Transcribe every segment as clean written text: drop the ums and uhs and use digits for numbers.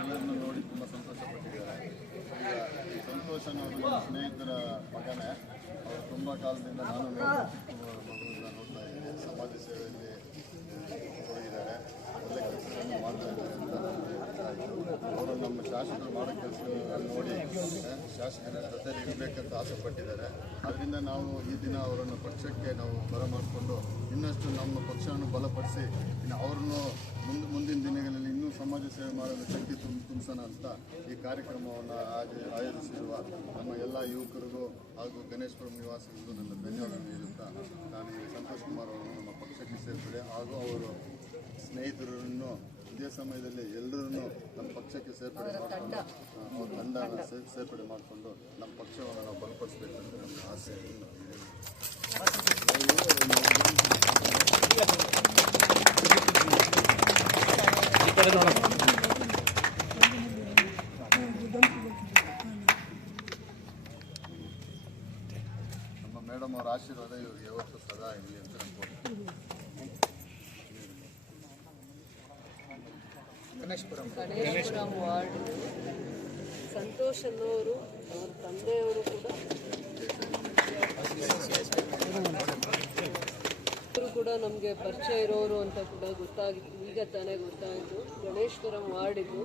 ಎಲ್ಲರನ್ನು ನೋಡಿ ತುಂಬ ಸಂತೋಷಪಟ್ಟಿದ್ದಾರೆ. ಈ ಸಂತೋಷ ನನ್ನ ಸ್ನೇಹಿತರ ಮಗನೇ. ಅವರು ತುಂಬ ಕಾಲದಿಂದ ನಾನು ಮಗುವಿನ ನೋಡ್ತಾ ಇದ್ದೀನಿ. ಸಮಾಜ ಸೇವೆಯಲ್ಲಿ ಹೋಗಿದ್ದಾರೆ, ಒಳ್ಳೆ ಕೆಲಸಗಳನ್ನು ಮಾಡ್ತಾ ಇದ್ದಾರೆ ಅಂತ ಅವರು ನಮ್ಮ ಶಾಸಕರು ಮಾಡೋ ಕೆಲಸಗಳನ್ನು ನೋಡಿ ಶಾಸಕರ ಜೊತೆಲಿ ಇರಬೇಕಂತ ಆಸೆ ಪಟ್ಟಿದ್ದಾರೆ. ಅದರಿಂದ ನಾವು ಈ ದಿನ ಅವರನ್ನು ಪಕ್ಷಕ್ಕೆ ನಾವು ಬರಮಾಡಿಕೊಂಡು ಇನ್ನಷ್ಟು ನಮ್ಮ ಪಕ್ಷವನ್ನು ಬಲಪಡಿಸಿ ಇನ್ನು ಅವ್ರನ್ನು ಮುಂದಿನ ದಿನಗಳಲ್ಲಿ ಇನ್ನೂ ಸಮಾಜ ಸೇವೆ ಮಾಡಲು ಶಕ್ತಿ ತುಂಬಿಸೋಣ ಅಂತ ಈ ಕಾರ್ಯಕ್ರಮವನ್ನು ಆಯೋಜಿಸಿರುವ ನಮ್ಮ ಎಲ್ಲ ಯುವಕರಿಗೂ ಹಾಗೂ ಗಣೇಶ್ಪುರಂ ನಿವಾಸಿಗಳಿಗೂ ನನ್ನ ಧನ್ಯವಾದ ನೀಡುತ್ತಾ ನಾನು ಈ ಸಂತೋಷ್ ಕುಮಾರ್ ಅವರನ್ನು ನಮ್ಮ ಪಕ್ಷಕ್ಕೆ ಸೇರ್ಪಡೆ ಹಾಗೂ ಅವರು ಸ್ನೇಹಿತರನ್ನು ಇದೇ ಸಮಯದಲ್ಲಿ ಎಲ್ಲರನ್ನು ನಮ್ಮ ಪಕ್ಷಕ್ಕೆ ಸೇರ್ಪಡೆ ಮಾಡಿಕೊಂಡು ಅವ್ರ ತಂಡನ ಸೇರ್ಪಡೆ ಮಾಡಿಕೊಂಡು ನಮ್ಮ ಪಕ್ಷವನ್ನು ನಾವು ಬಲಪಡಿಸಬೇಕಂತ ನಮ್ಮ ಆಸೆ ಇದೆ. ನಮ್ಮ ಮೇಡಮ್ ಅವರ ಆಶೀರ್ವಾದ ಇವ್ರಿಗೆ ಯಾವತ್ತೂ ಸದಾ ಇರಲಿ ಅಂತ ಅನ್ಕೊಂಡು ಗಣೇಶ್ಪುರಂ ವಾರ್ಡ್ ಸಂತೋಷ್ ಅನ್ನೋರು ಅವ್ರ ತಂದೆಯವರು ಕೂಡ ನಮಗೆ ಪರಿಚಯ ಇರೋರು ಅಂತ ಕೂಡ ಗೊತ್ತಾಗಿತ್ತು. ಈಗ ತಾನೇ ಗೊತ್ತಾಯಿತು. ಗಣೇಶ್ಪುರಂ ವಾರ್ಡ್ ಇದು.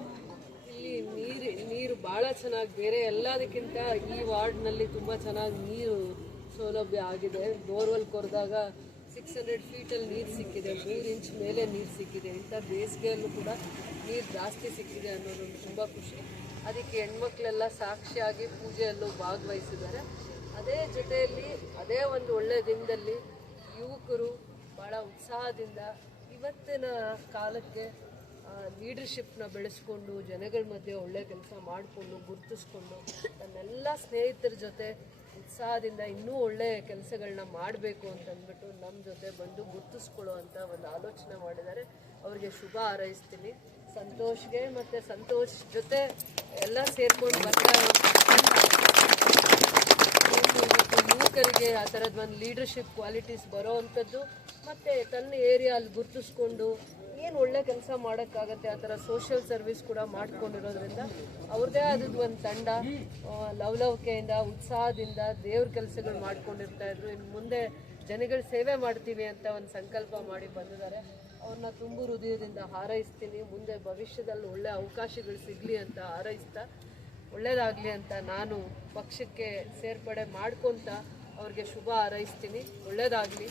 ಇಲ್ಲಿ ನೀರು ಭಾಳ ಚೆನ್ನಾಗಿ, ಬೇರೆ ಎಲ್ಲದಕ್ಕಿಂತ ಈ ವಾರ್ಡ್ನಲ್ಲಿ ತುಂಬ ಚೆನ್ನಾಗಿ ನೀರು ಸೌಲಭ್ಯ ಆಗಿದೆ. ಬೋರ್ವೆಲ್ ಕೊರೆದಾಗ 600 ಫೀಟಲ್ಲಿ ನೀರು ಸಿಕ್ಕಿದೆ, 3 ಇಂಚ್ ಮೇಲೆ ನೀರು ಸಿಕ್ಕಿದೆ. ಇಂಥ ಬೇಸಿಗೆಯಲ್ಲೂ ಕೂಡ ನೀರು ಜಾಸ್ತಿ ಸಿಕ್ಕಿದೆ ಅನ್ನೋದೊಂದು ತುಂಬ ಖುಷಿ. ಅದಕ್ಕೆ ಹೆಣ್ಮಕ್ಳೆಲ್ಲ ಸಾಕ್ಷಿಯಾಗಿ ಪೂಜೆಯಲ್ಲೂ ಭಾಗವಹಿಸಿದ್ದಾರೆ. ಅದೇ ಜೊತೆಯಲ್ಲಿ ಅದೇ ಒಂದು ಒಳ್ಳೆಯ ದಿನದಲ್ಲಿ ಯುವಕರು ಭಾಳ ಉತ್ಸಾಹದಿಂದ ಇವತ್ತಿನ ಕಾಲಕ್ಕೆ ಲೀಡರ್ಶಿಪ್ನ ಬೆಳೆಸ್ಕೊಂಡು ಜನಗಳ ಮಧ್ಯೆ ಒಳ್ಳೆ ಕೆಲಸ ಮಾಡಿಕೊಂಡು ಗುರುತಿಸ್ಕೊಂಡು ನನ್ನೆಲ್ಲ ಸ್ನೇಹಿತರ ಜೊತೆ ಉತ್ಸಾಹದಿಂದ ಇನ್ನೂ ಒಳ್ಳೆಯ ಕೆಲಸಗಳನ್ನ ಮಾಡಬೇಕು ಅಂತಂದ್ಬಿಟ್ಟು ನಮ್ಮ ಜೊತೆ ಬಂದು ಗುರುತಿಸ್ಕೊಳ್ಳೋ ಅಂತ ಒಂದು ಆಲೋಚನೆ ಮಾಡಿದ್ದಾರೆ. ಅವರಿಗೆ ಶುಭ ಹಾರೈಸ್ತೀನಿ. ಸಂತೋಷ್ಗೆ ಮತ್ತು ಸಂತೋಷ್ ಜೊತೆ ಎಲ್ಲ ಸೇರ್ಕೊಂಡು ಬರ್ತಾ ಯುವಕರಿಗೆ ಆ ಥರದ್ದು ಒಂದು ಲೀಡರ್ಶಿಪ್ ಕ್ವಾಲಿಟೀಸ್ ಬರೋ ಅಂಥದ್ದು ಮತ್ತು ತನ್ನ ಏರಿಯಲ್ಲಿ ಗುರುತಿಸ್ಕೊಂಡು ಏನು ಒಳ್ಳೆ ಕೆಲಸ ಮಾಡೋಕ್ಕಾಗತ್ತೆ ಆ ಥರ ಸೋಷಿಯಲ್ ಸರ್ವಿಸ್ ಕೂಡ ಮಾಡ್ಕೊಂಡಿರೋದ್ರಿಂದ ಅವ್ರದ್ದೇ ಆದದ್ದು ಒಂದು ತಂಡ ಲವಲವಿಕೆಯಿಂದ ಉತ್ಸಾಹದಿಂದ ದೇವ್ರ ಕೆಲಸಗಳು ಮಾಡ್ಕೊಂಡಿರ್ತಾಯಿದ್ರು. ಇನ್ನು ಮುಂದೆ ಜನಗಳ ಸೇವೆ ಮಾಡ್ತೀವಿ ಅಂತ ಒಂದು ಸಂಕಲ್ಪ ಮಾಡಿ ಬಂದಿದ್ದಾರೆ. ಅವ್ರನ್ನ ತುಂಬು ಹೃದಯದಿಂದ ಹಾರೈಸ್ತೀನಿ. ಮುಂದೆ ಭವಿಷ್ಯದಲ್ಲಿ ಒಳ್ಳೆ ಅವಕಾಶಗಳು ಸಿಗಲಿ ಅಂತ ಹಾರೈಸ್ತಾ ಒಳ್ಳೆಯದಾಗಲಿ ಅಂತ ನಾನು ಪಕ್ಷಕ್ಕೆ ಸೇರ್ಪಡೆ ಮಾಡ್ಕೊತ ಅವ್ರಿಗೆ ಶುಭ ಹಾರೈಸ್ತೀನಿ. ಒಳ್ಳೆಯದಾಗಲಿ.